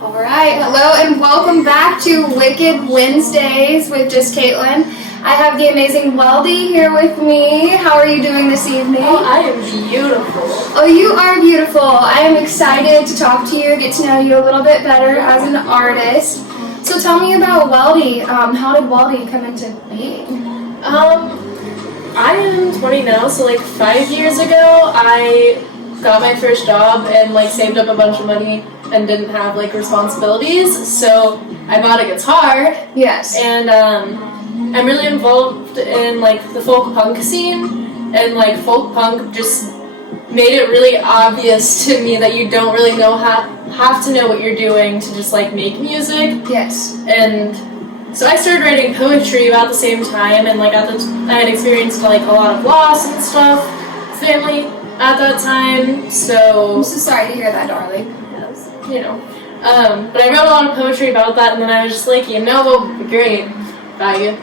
Alright, hello and welcome back to Wicked Wednesdays with Just Kaitlyn. I have the amazing Weldy here with me. How are you doing this evening? Oh, I am beautiful. Oh, you are beautiful. I am excited to talk to you, get to know you a little bit better as an artist. So tell me about Weldy. How did Weldy come into being? I am 20 now, so 5 years ago, I got my first job and saved up a bunch of money and didn't have responsibilities, so I bought a guitar. Yes. And I'm really involved in the folk punk scene, and folk punk just made it really obvious to me that you don't really have to know what you're doing to just make music. Yes. And so I started writing poetry about the same time, and I had experienced a lot of loss and stuff, family at that time. So I'm so sorry to hear that, darling. yes, but I wrote a lot of poetry about that, and then I was just what would be great if I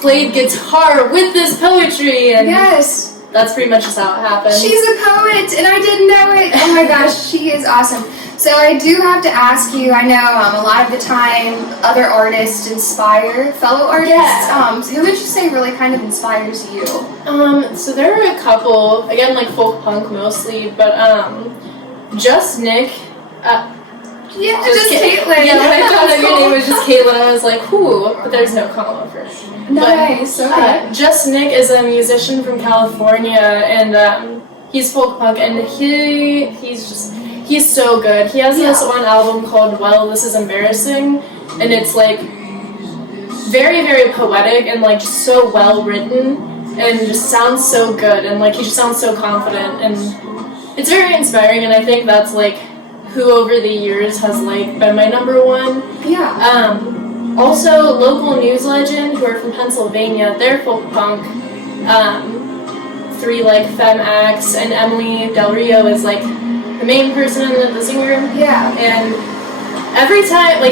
played guitar with this poetry, and yes. That's pretty much just how it happened. She's a poet, and I didn't know it. Oh my gosh, she is awesome. So I do have to ask you, I know a lot of the time other artists inspire fellow artists. Yeah. Who would you say really kind of inspires you? So there are a couple, again, folk punk mostly, but Just Nick. Yeah, just Kaitlyn. Yeah, when I found out your name was just Kaitlyn, I was like, whoo, but there's no comma for it. Nice, okay. Just Nick is a musician from California, and he's folk punk, and he's so good. He has this one album called Well, This Is Embarrassing, and it's very, very poetic and just so well written, and just sounds so good, and he just sounds so confident, and it's very inspiring, and I think that's who over the years has been my number one. Yeah. Also, local news legend who are from Pennsylvania, they're folk punk. 3 femme acts, and Emily Del Rio is the main person in the singer. Yeah. And every time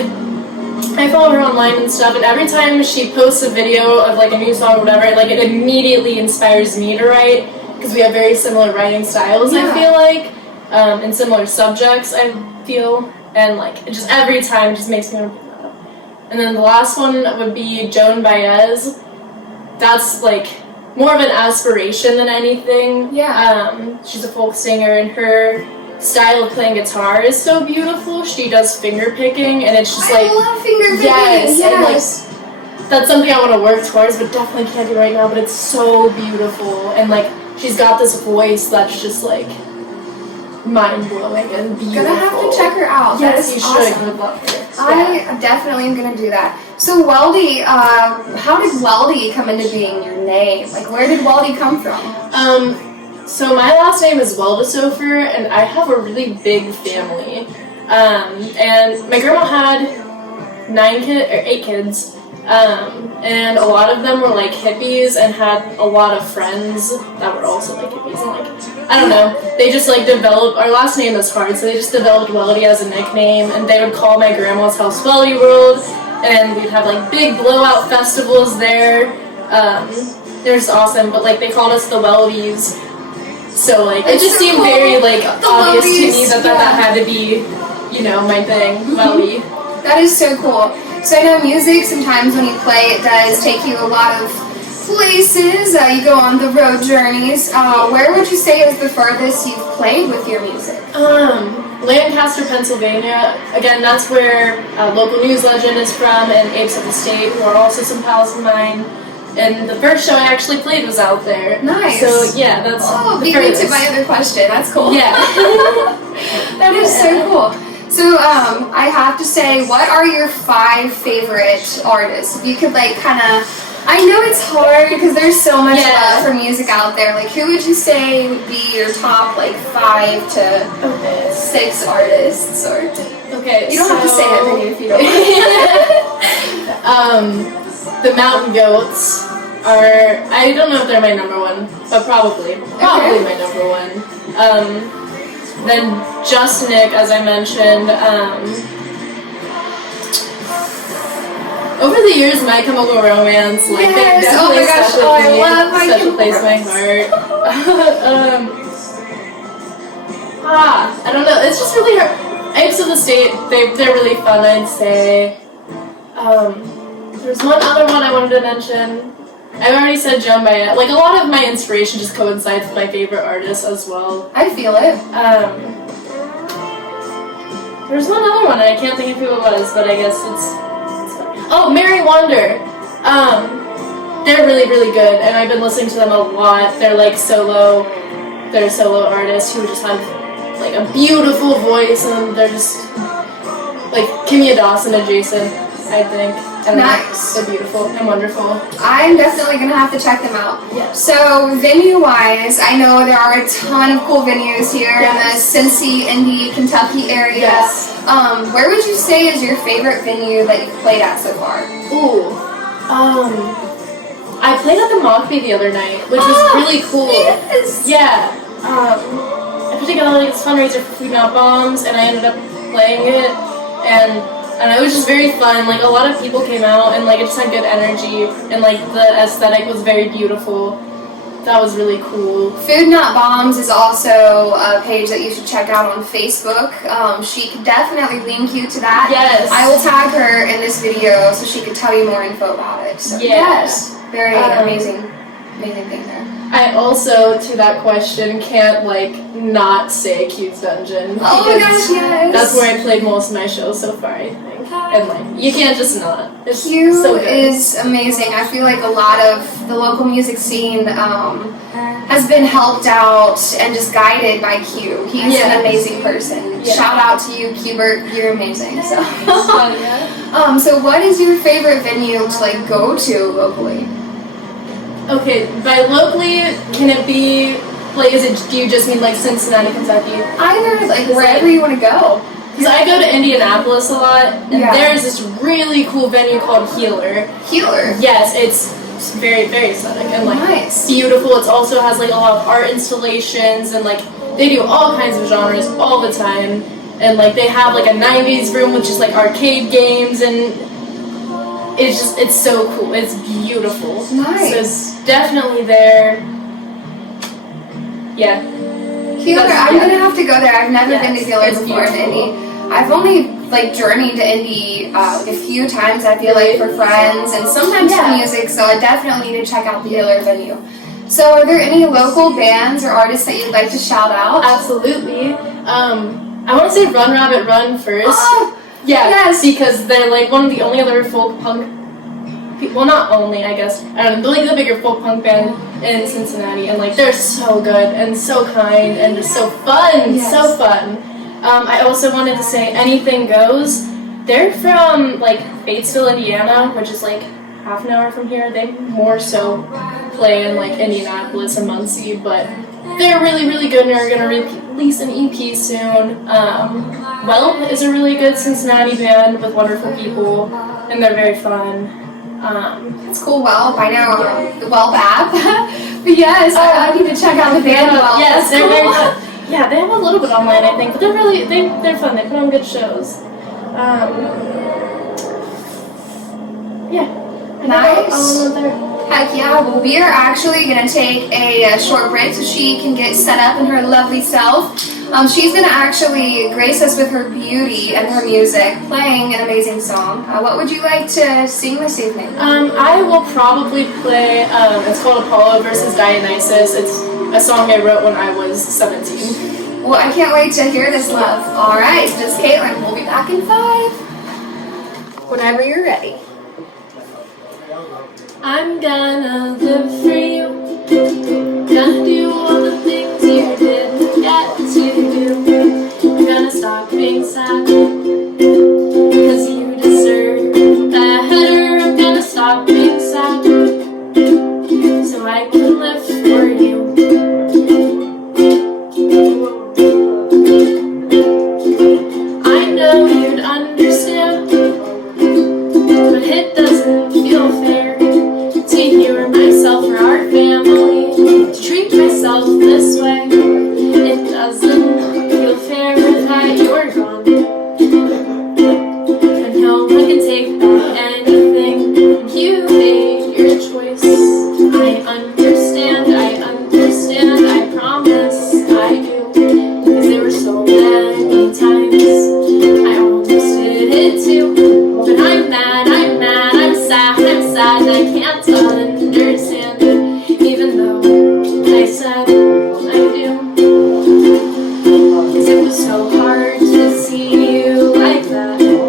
I follow her online and stuff, and every time she posts a video of a new song or whatever, it immediately inspires me to write, because we have very similar writing styles. Yeah. I feel and similar subjects, I feel, and it just every time just makes me want to pick that up. And then the last one would be Joan Baez. That's more of an aspiration than anything. Yeah. She's a folk singer, and her style of playing guitar is so beautiful. She does finger picking, and it's just I love finger picking. yes, Yes. and that's something I want to work towards, but definitely can't do right now. But it's so beautiful, and she's got this voice that's just mind-blowing and beautiful. Gonna have to check her out. Yes, that is you awesome. should. I would love her. I definitely am gonna do that. So Weldy, how did Weldy come into being your name? Where did Weldy come from? So my last name is Weldy, and I have a really big family. And my grandma had 8 kids. And a lot of them were hippies and had a lot of friends that were also hippies, and I don't know, they just developed, our last name is hard, so they just developed Weldy as a nickname, and they would call my grandma's house Weldy World, and we'd have big blowout festivals there. They were just awesome, but they called us the Weldys, so it just seemed cool. very obvious to me that had to be, my thing, Weldy. That is so cool. So I know music, sometimes when you play, it does take you a lot of places. You go on the road journeys. Where would you say is the furthest you've played with your music? Lancaster, Pennsylvania. Again, that's where local news legend is from, and Apes of the State, who are also some pals of mine. And the first show I actually played was out there. Nice. So yeah, that's beat me to my other question. That's cool. Yeah. That is so cool. So, I have to say, what are your 5 favorite artists? If you could, I know it's hard because there's so much love for music out there. Who would you say would be your top, 5 to 6 artists? Or okay, you don't have to say that many if you don't want. The Mountain Goats are, I don't know if they're my number one, but probably my number one. Then Just Nick, as I mentioned. Over the years, My Chemical Romance, they definitely I love My special Chemical place in my Romance. heart. I don't know. It's just really hard. Apes of the State, they're really fun, I'd say. There's one other one I wanted to mention. I've already said Joan Baez. Like, a lot of my inspiration just coincides with my favorite artists as well. I feel it. There's one other one, and I can't think of who it was, but I guess it's oh, Mary Wonder. They're really, really good, and I've been listening to them a lot. They're solo artists who just have like a beautiful voice, and they're just like Kimya Dawson adjacent, I think. And nice. They're beautiful and wonderful. I'm definitely gonna have to check them out. Yeah. So venue-wise, I know there are a ton of cool venues here in the Cincy, Indy, Kentucky area. Yes. Where would you say is your favorite venue that you've played at so far? Ooh. I played at the Mockbee the other night, which was really cool. Yes. Yeah. I put together this fundraiser for Food Not Bombs, and I ended up playing it, and it was just very fun. Like, a lot of people came out, and it just had good energy, and the aesthetic was very beautiful. That was really cool. Food Not Bombs is also a page that you should check out on Facebook. She could definitely link you to that. Yes. I will tag her in this video so she could tell you more info about it. So, yes. Very amazing thing there. I also, to that question, can't not say Q's Dungeon. Oh my gosh, yes! That's where I played most of my shows so far, I think. And you can't just not. It's Q so good. is amazing. I feel like a lot of the local music scene has been helped out and just guided by Q. He's an amazing person. Yeah. Shout out to you, Qbert. You're amazing. So, so what is your favorite venue to go to locally? Okay, by locally, can it be do you just mean Cincinnati, Kentucky? Either wherever you want to go. Because I go to Indianapolis a lot, and there's this really cool venue called Healer. Healer? Yes, it's very, very aesthetic and nice. Beautiful. It also has a lot of art installations, and they do all kinds of genres all the time. And they have a 90s room with just arcade games, and it's so cool. It's beautiful. Nice. So it's definitely there. Yeah. Healer, I'm gonna have to go there. I've never been to Healer before in Indy. I've only journeyed to Indy a few times. I feel for friends and sometimes for music. So I definitely need to check out the Healer venue. So are there any local bands or artists that you'd like to shout out? Absolutely. I want to say Run Rabbit Run first. Oh, yes, because they're one of the only other folk punk. Well, not only, I guess. I don't know, the bigger folk punk band in Cincinnati, and they're so good and so kind and just so fun, so fun. I also wanted to say Anything Goes. They're from Batesville, Indiana, which is half an hour from here. They more so play in Indianapolis and Muncie, but they're really, really good and are gonna release an EP soon. Weldy is a really good Cincinnati band with wonderful people, and they're very fun. It's cool. Welp. I know the Welp app. But yes, I need to check out the band Welp. Yes, they're very good. Yeah, they have a little bit online, I think, but they're really they're fun. They put on good shows. Nice. Heck yeah. Well, we are actually gonna take a short break so she can get set up in her lovely self. She's going to actually grace us with her beauty and her music, playing an amazing song. What would you like to sing this evening? I will probably play, it's called Apollo versus Dionysus. It's a song I wrote when I was 17. Well, I can't wait to hear this, love. All right, this is Kaitlyn. We'll be back in 5. Whenever you're ready. I'm gonna live for you. Gonna do all the things you didn't get to do. I'm gonna stop being sad, cause you deserve better. I'm gonna stop being sad, so I can live for you. I know you'd understand, but it doesn't feel fair to you or myself or our family to treat myself this way. It doesn't feel fair that you're gone, and no one can take back anything. You made your choice. I understand, I promise I do, because there were I said I do. 'Cause it was so hard to see you like that. Even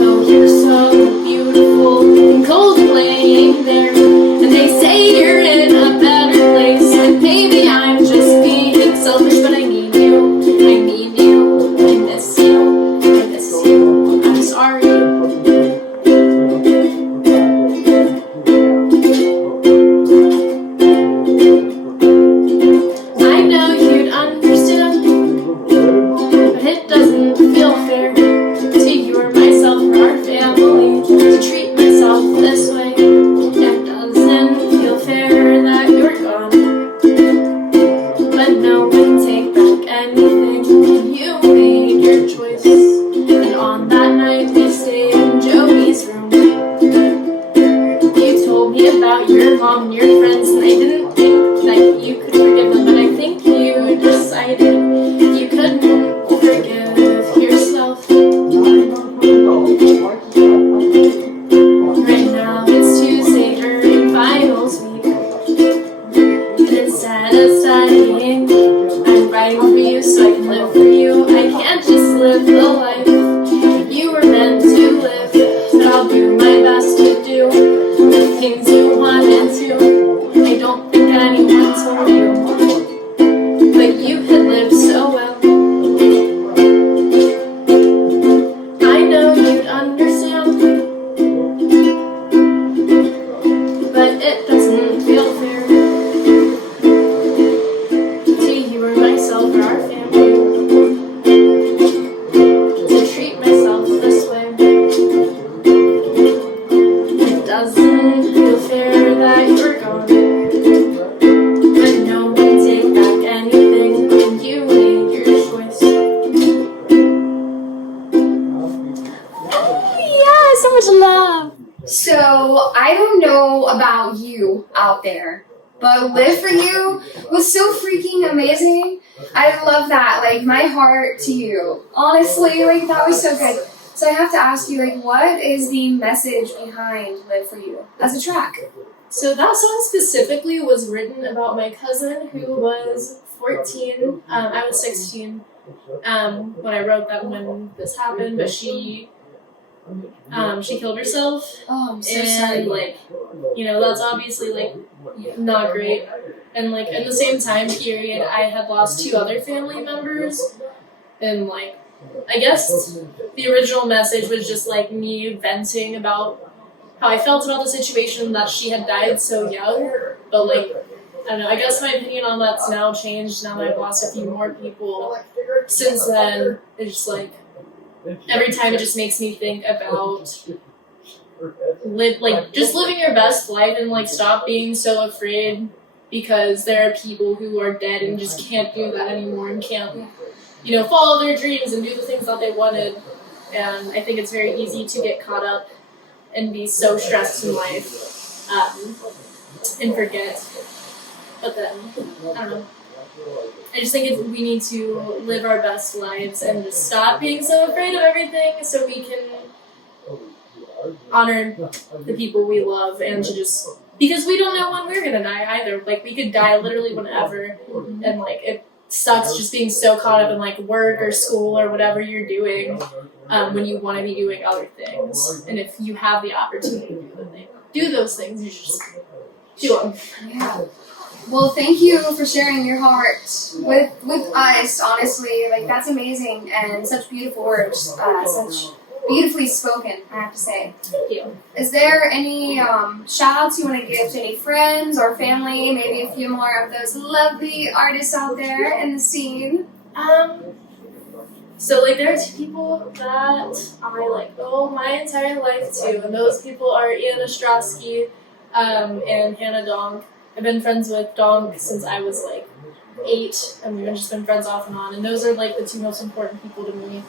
though you're so beautiful and cold laying there. And they say you're in a better place. And maybe I'm just being selfish, but I need you. I need you. I miss you. I miss you. I'm sorry. I know you'd understand, but it doesn't feel fair to you or myself or our family to treat myself this way. It doesn't feel fair that you're gone, but no one can take back anything. You made your choice, and on that night we stayed in Joey's room. You told me about your mom and your friends, and I didn't think that you could forgive them, but I think you decided you couldn't forgive yourself. Right now it's Tuesday during finals week, and instead of studying, I'm writing for you so I can live for you. I can't just live the life you were meant to live, but I'll do my best to do the things you wanted to. I don't think anyone told you, but you had lived so well. I know you'd understand, but it doesn't feel fair to you or myself or our family to treat myself this way. It doesn't feel fair that you're gone, but no one can take back anything when you made your choice. Yeah, so much love. So I don't know about you out there, but Live For You was so freaking amazing. I love that. Like, my heart to you. Honestly, like, that was so good. So I have to ask you, like, what is the message behind Live For You as a track? So that song specifically was written about my cousin who was 14. I was 16 when I wrote that when this happened, but she killed herself. Oh, I'm so And sorry. like, you know, that's obviously like not great. And like in the same time period, I had lost 2 other family members, and like I guess the original message was just like me venting about how I felt about the situation, that she had died so young. But like, I don't know, I guess my opinion on that's now changed now that I've lost a few more people since then. It's just like, every time it just makes me think about just living your best life and like stop being so afraid, because there are people who are dead and just can't do that anymore and can't, you know, follow their dreams and do the things that they wanted. And I think it's very easy to get caught up and be so stressed in life and forget. But then, I don't know. I just think we need to live our best lives and just stop being so afraid of everything, so we can honor the people we love, and to just, because we don't know when we're gonna die either. Like, we could die literally whenever, and like it sucks just being so caught up in like work or school or whatever you're doing when you want to be doing other things. And if you have the opportunity to do those things, you should just do them. Yeah. Well, thank you for sharing your heart with us, honestly. Like, that's amazing, and such beautiful words, such beautifully spoken, I have to say. Thank you. Is there any shout-outs you want to give to any friends or family, maybe a few more of those lovely artists out there in the scene? So, like, there are 2 people that I, like, owe my entire life to, and those people are Ian Ostrowski and Hannah Donk. I've been friends with Donk since I was, like, 8, and we've just been friends off and on, and those are, like, the 2 most important people to me,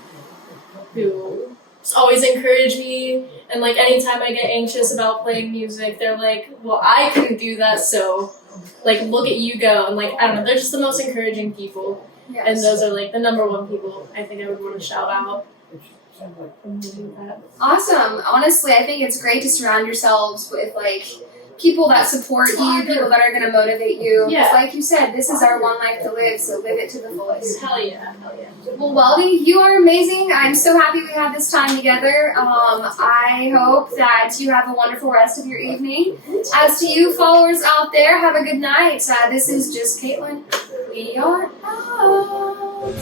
who just always encourage me, and, like, anytime I get anxious about playing music, they're like, well, I couldn't do that, so, like, look at you go, and, like, I don't know, they're just the most encouraging people. Yes. And those are like the number 1 people I think I would want to shout out. Awesome. Honestly, I think it's great to surround yourselves with like people that support you, people that are going to motivate you. Yeah. Just like you said, this is our one life to live, so live it to the fullest. Hell yeah. Well, Weldy, you are amazing. I'm so happy we had this time together. I hope that you have a wonderful rest of your evening. As to you followers out there, have a good night. This is just Kaitlyn. We are out.